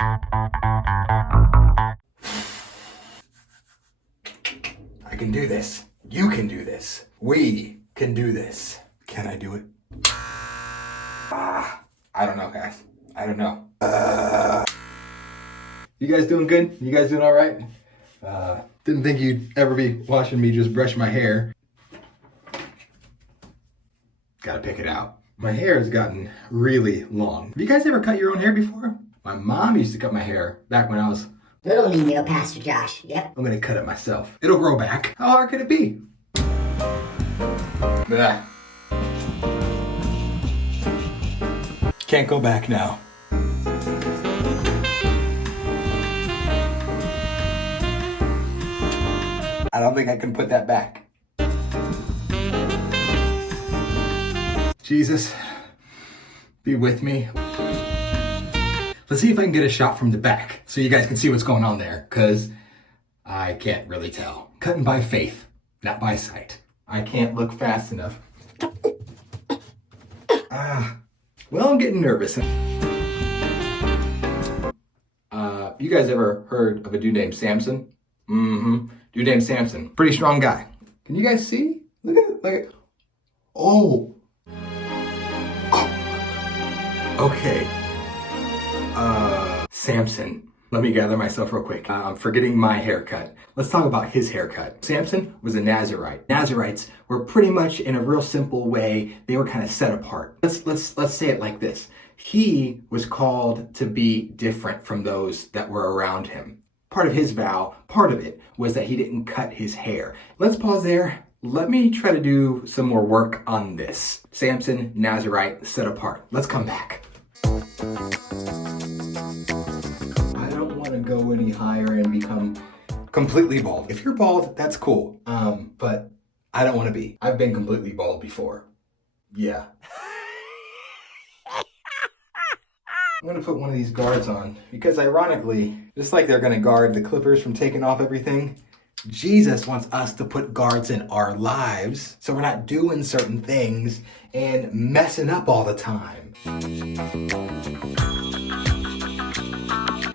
I can do this. You can do this. We can do this. Can I do it? I don't know, guys. I don't know. You guys doing good? You guys doing all right? Didn't think you'd ever be watching me just brush my hair. Gotta pick it out. My hair has gotten really long. Have you guys ever cut your own hair before? My mom used to cut my hair back when I was little me, Pastor Josh. Yep. I'm gonna cut it myself. It'll grow back. How hard could it be? Blah. Can't go back now. I don't think I can put that back. Jesus, be with me. Let's see if I can get a shot from the back so you guys can see what's going on there, because I can't really tell. Cutting by faith, not by sight. I can't look fast enough. Well, I'm getting nervous. You guys ever heard of a dude named Samson? Dude named Samson. Pretty strong guy. Can you guys see? Look at it. Look at it. Oh. Okay. Samson. Let me gather myself real quick. I'm forgetting my haircut. Let's talk about his haircut. Samson was a Nazarite. Nazarites were pretty much, in a real simple way, they were kind of set apart. Let's say it like this. He was called to be different from those that were around him. Part of his vow, part of it, was that he didn't cut his hair. Let's pause there. Let me try to do some more work on this. Samson, Nazarite, set apart. Let's come back. I don't want to go any higher and become completely bald. If you're bald, that's cool. But I don't want to be. I've been completely bald before. Yeah. I'm gonna put one of these guards on because ironically, just like they're gonna guard the clippers from taking off everything, Jesus wants us to put guards in our lives so we're not doing certain things and messing up all the time.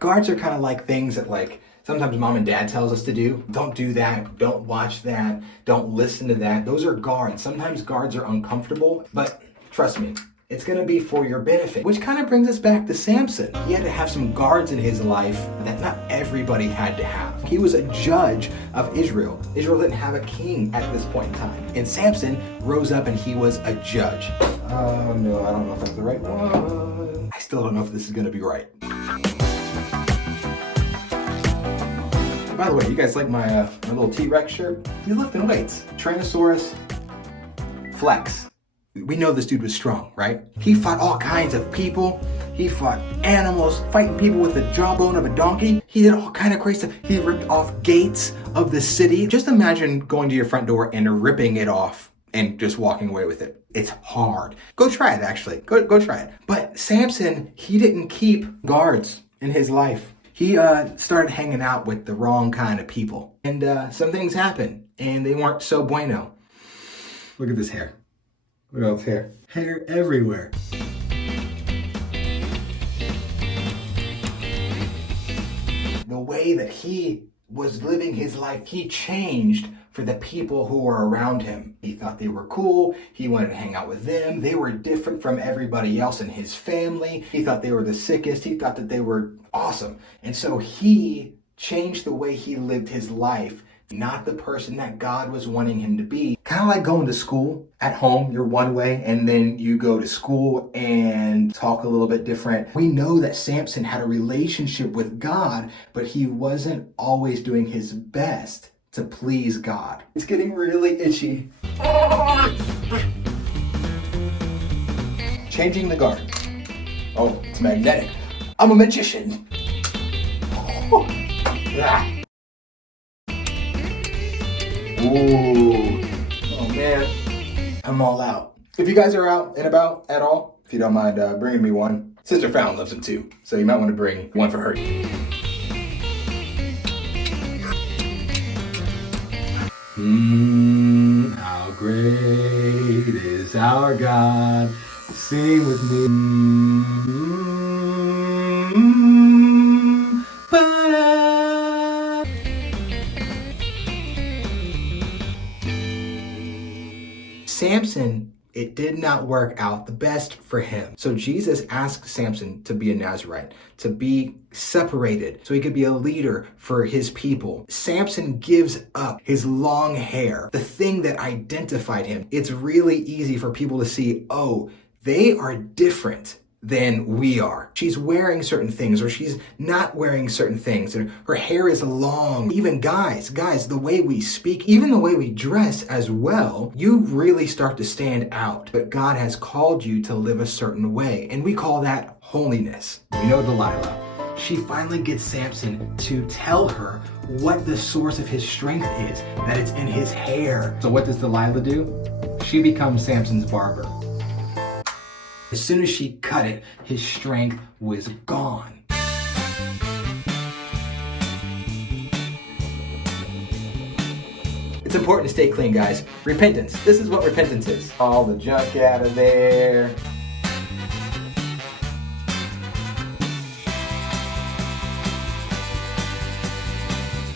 Guards are kind of like things that like sometimes mom and dad tells us to do. Don't do that, don't watch that, don't listen to that. Those are guards. Sometimes guards are uncomfortable, but trust me, it's gonna be for your benefit. Which kind of brings us back to Samson. He had to have some guards in his life that not everybody had to have. He was a judge of Israel. Israel didn't have a king at this point in time. And Samson rose up and he was a judge. Oh no, I don't know if that's the right one. I still don't know if this is gonna be right. By the way, you guys like my little T-Rex shirt? He's lifting weights. Tyrannosaurus Flex. We know this dude was strong, right? He fought all kinds of people. He fought animals, fighting people with the jawbone of a donkey. He did all kind of crazy stuff. He ripped off gates of the city. Just imagine going to your front door and ripping it off and just walking away with it. It's hard. Go try it, actually. Go try it. But Samson, he didn't keep guards in his life. He started hanging out with the wrong kind of people. And some things happened, and they weren't so bueno. Look at this hair. Look at all this hair. Hair everywhere. The way that he was living his life, he changed for the people who were around him. He thought they were cool. He wanted to hang out with them. They were different from everybody else in his family. He thought they were the sickest. He thought that they were awesome. And so he changed the way he lived his life, not the person that God was wanting him to be. Kind of like going to school. At home, you're one way, and then you go to school and talk a little bit different. We know that Samson had a relationship with God, but he wasn't always doing his best to please God. It's getting really itchy. Changing the guard. Oh, it's magnetic. I'm a magician. Ooh. Oh man, I'm all out. If you guys are out and about at all, if you don't mind bringing me one. Sister Fallon loves them too, so you might want to bring one for her. How great is our God. Sing with me. Samson, it did not work out the best for him. So Jesus asked Samson to be a Nazarite, to be separated so he could be a leader for his people. Samson gives up his long hair, the thing that identified him. It's really easy for people to see, oh, they are different than we are. She's wearing certain things or she's not wearing certain things. And her hair is long. Even guys, the way we speak, even the way we dress as well, you really start to stand out. But God has called you to live a certain way. And we call that holiness. We know Delilah. She finally gets Samson to tell her what the source of his strength is, that it's in his hair. So what does Delilah do? She becomes Samson's barber. As soon as she cut it, his strength was gone. It's important to stay clean, guys. Repentance. This is what repentance is. All the junk out of there.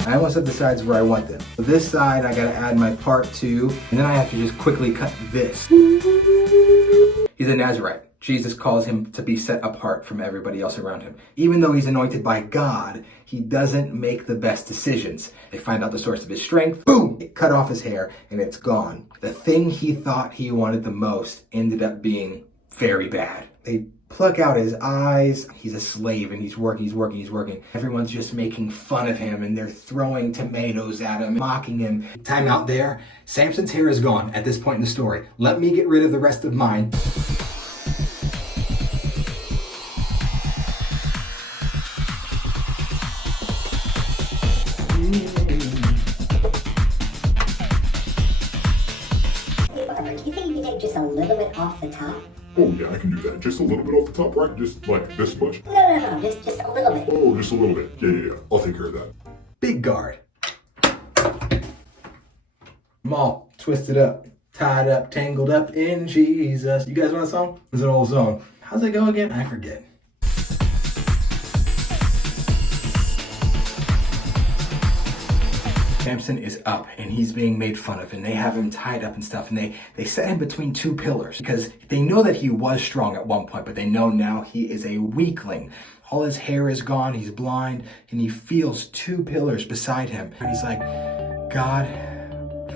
I almost have the sides where I want them. For this side, I gotta add my part 2, and then I have to just quickly cut this. He's a Nazarite. Jesus calls him to be set apart from everybody else around him. Even though he's anointed by God, he doesn't make the best decisions. They find out the source of his strength, boom, it cut off his hair, and it's gone. The thing he thought he wanted the most ended up being very bad. They pluck out his eyes. He's a slave and he's working. Everyone's just making fun of him and they're throwing tomatoes at him, mocking him. Time out there. Samson's hair is gone at this point in the story. Let me get rid of the rest of mine. Do you think you can take just a little bit off the top? Oh yeah, I can do that. Just a little bit off the top, right? Just like this much? No, just a little bit. Oh, just a little bit. Yeah. I'll take care of that. Big guard. I'm all twisted up, tied up, tangled up in Jesus. You guys know that song? It's an old song. How's it go again? I forget. Samson is up and he's being made fun of and they have him tied up and stuff and they set him between 2 pillars because they know that he was strong at one point, but they know now he is a weakling. All his hair is gone, he's blind, and he feels 2 pillars beside him. And he's like, God,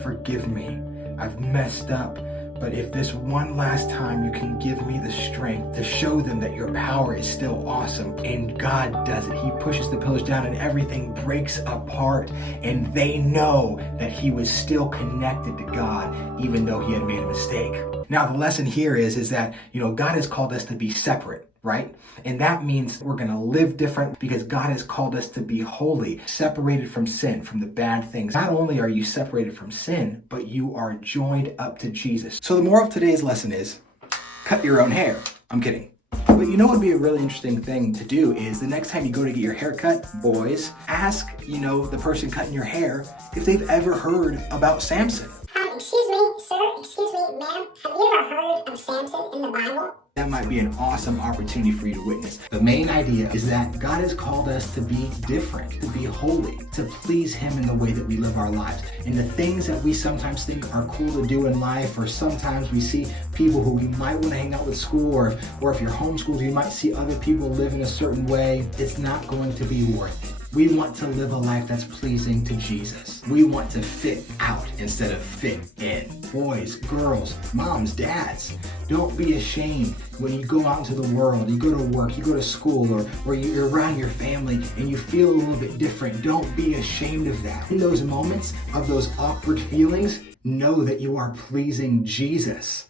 forgive me. I've messed up. But if this one last time you can give me the strength to show them that your power is still awesome. And God does it. He pushes the pillars down and everything breaks apart. And they know that he was still connected to God, even though he had made a mistake. Now, the lesson here is that, God has called us to be separate, right? And that means we're going to live different because God has called us to be holy, separated from sin, from the bad things. Not only are you separated from sin, but you are joined up to Jesus. So the moral of today's lesson is cut your own hair. I'm kidding. But what would be a really interesting thing to do is the next time you go to get your hair cut, boys, ask, the person cutting your hair if they've ever heard about Samson. Excuse me, sir, excuse me, ma'am, have you ever heard of Samson in the Bible? That might be an awesome opportunity for you to witness. The main idea is that God has called us to be different, to be holy, to please him in the way that we live our lives. And the things that we sometimes think are cool to do in life, or sometimes we see people who you might want to hang out with school, or if you're homeschooled, you might see other people live in a certain way. It's not going to be worth it. We want to live a life that's pleasing to Jesus. We want to fit out instead of fit in. Boys, girls, moms, dads, don't be ashamed when you go out into the world, you go to work, you go to school, or you're around your family and you feel a little bit different. Don't be ashamed of that. In those moments of those awkward feelings, know that you are pleasing Jesus.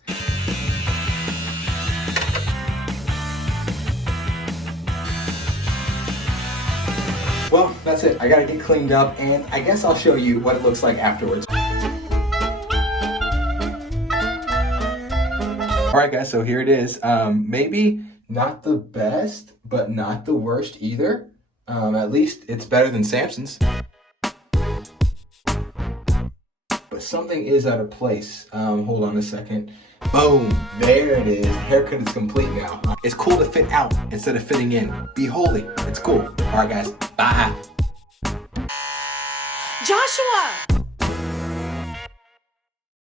Well, that's it. I gotta get cleaned up, and I guess I'll show you what it looks like afterwards. All right, guys, so here it is. Maybe not the best, but not the worst either. At least it's better than Samson's. But something is out of place. Hold on a second. Boom, there it is. Haircut is complete now. It's cool to fit out instead of fitting in. Be holy. It's cool. All right, guys. Bye. Joshua!